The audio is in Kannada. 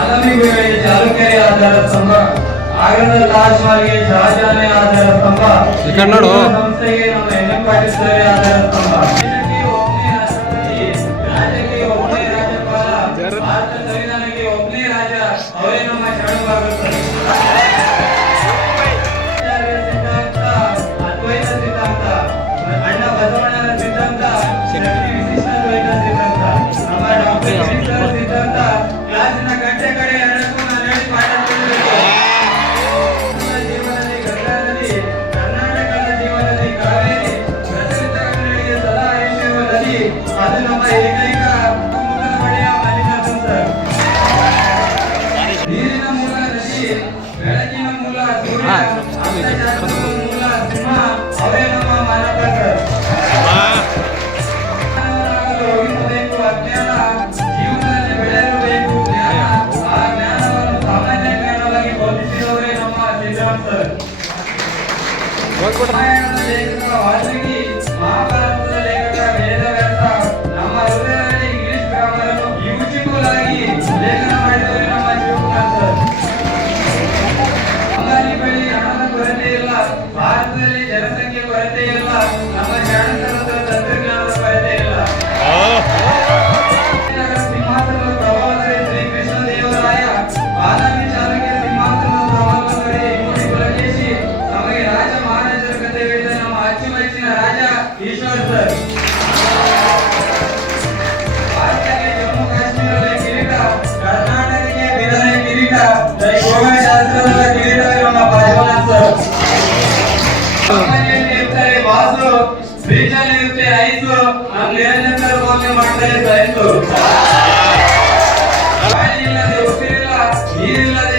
ಆಲಮಿಗಳಿಗೆ ಚಾಲುಕ್ಯರೇ ಆಧಾರ ಸ್ತಂಭ, ಆಗ್ರದ ತಾಜ್ ಮಹಲ್ಗೆ ಶಹಜಹಾನೇ ಆಧಾರ ಸ್ತಂಭ, ಸಂಸ್ಥೆಗೆ ನಮ್ಮ ಎನ್.ಎಂ. ಪಾಟೀಲ್ ಸರ್ ಆಧಾರ ಸ್ತಂಭ. ದೇಶಕ್ಕೆ ಒಬ್ಬನೇ ರಾಷ್ಟ್ರಪತಿ, ರಾಜ್ಯಕ್ಕೆ ಒಬ್ಬನೇ ರಾಜ್ಯಪಾಲ, ಭಾರತ ಸಂವಿಧಾನಕ್ಕೆ ಒಬ್ಬನೇ ರಾಜ, ಅವರೇ ನಮ್ಮ ಶರಣಾಗುತ್ತಾರೆ. ಸಿದ್ಧಾಂತ ಅದ್ವೈತ ಸಿದ್ಧಾಂತ, ಅಣ್ಣ ಬಸವಣ್ಣನ ಸಿದ್ಧಾಂತ ವಿಶಿಷ್ಟಾದ್ವೈತ ಸಿದ್ಧಾಂತ, ನಮ್ಮ ಡಾಕ್ಟರ್ ಸಿದ್ಧಾಂತ. ಕ್ಲಾಸಿನ ಗಂಟೆ ಕಡೆ ಎರಡಕ್ಕೂ ನಾನು ಹೇಳಿ ಪಾಠ ತಿಳಿಸಬೇಕು. ಜೀವನದಲ್ಲಿ ಗಂಗಾ ನದಿ, ಕರ್ನಾಟಕದ ಜೀವನದಲ್ಲಿ ಕಾವೇರಿ, ಪ್ರಚಲಿತ ಕನ್ನಡಿಗೆ ಸದಾ ಎನ್ನುವ ನದಿ, ಅದು ನಮ್ಮ ಏಕೈಕ ಮುಖದ ಬಳಿಯ ಮಲ್ಲಿಕಾರ್ಜುನ್ ಸರ್. ನೀರಿನ ಮೂಲ ನದಿ, ಬೆಳಕಿನ ಮೂಲ ಸೂರ್ಯ, ಅಂತರ್ಜಾಲದ ಮೂಲ ಸಿಂಹ, ಅವೇ ನಮ್ಮ ಮಾನವ ಸರ್. ಹೋಗಿಸಬೇಕು ಅಜ್ಞಾನ, ಜೀವನದಲ್ಲಿ ಬೆಳೆಯಬೇಕು ಜ್ಞಾನ, ಆ ಜ್ಞಾನವನ್ನು ಸಾಮಾನ್ಯ ಜ್ಞಾನವಾಗಿ ಬೋಧಿಸಿದವರೇ ನಮ್ಮ ಸಿದ್ಧಾಂತ ಸರ್. ರಾಮಾಯಣದ ಲೇಖಕ ವಾಲ್ಮೀಕಿ, ಮಹಾಭಾರತದ ಲೇಖಕ ವೇದವ್ಯಾಸ, ನಮ್ಮ ಹೃದಯದಲ್ಲಿ ಇಂಗ್ಲಿಷ್ ಗ್ರಾಮರ್ ಅನ್ನು ಬ್ಯೂಟಿಫುಲ್ ಆಗಿ ಲೇಖನ ಮಾಡಿದವರು ನಮ್ಮ ಶಿವಕುಮಾರ್ ಸರ್. ಅಂಬಾನಿ ಬಳಿ ಹಣದ ಕೊರತೆ ಇಲ್ಲ, ಭಾರತದಲ್ಲಿ ಜನಸಂಖ್ಯೆ ಕೊರತೆ ಇಲ್ಲ, ನಮ್ಮ ಜಾಣತರ ತಂತ್ರಜ್ಞಾನದ ಕೊರತೆ ಇಲ್ಲ. ಸಿಂಹಾಸನದ ಪ್ರಭಾವದಲ್ಲಿ ಶ್ರೀಕೃಷ್ಣ ದೇವರಾಯ, ಬಾದಾಮಿ ಚಾಲುಕ್ಯ ಸಿಂಹಾಸನದ ಪ್ರಭಾವದಲ್ಲಿ ಇಮ್ಮಡಿ ಪುಲಕೇಶಿ, ನಮಗೆ ರಾಜ ಮಹಾರಾಜರ ಕಥೆ ಹೇಳಿದ ನಮ್ಮ ಅಚ್ಚುಮೆಚ್ಚಿನ ರಾಜ ಈಶ್ವರ್ ಸರ್. ಭಾರತಕ್ಕೆ ಜಮ್ಮು ಕಾಶ್ಮೀರದ ಕಿರೀಟ, ಕರ್ನಾಟಕಕ್ಕೆ ಬಿದರ ಕಿರೀಟ, ಶಾಸ್ತ್ರದ ಕಿರೀಟವೇ ನಮ್ಮ ಪಾರ್ಶ್ವನಾಥ್ ಸರ್. ಸಾಮಾನ್ಯರಲ್ಲಿ ಇರ್ತಾರೆ ಬಾಸು, ಫ್ರಿಜ್ಜಲ್ಲಿ ಇರುತ್ತೆ ಐಸು, ನಮ್ಮ ನಿರಂಜನ್ ಸರ್ ಮೌಲ್ಯ ಮಾಡ್ತಾರೆ ಸೈನ್ಸು. ಗಾಳಿ ಇಲ್ಲದೆ ಉಸಿರಿಲ್ಲ, ನೀರಿಲ್ಲದೆ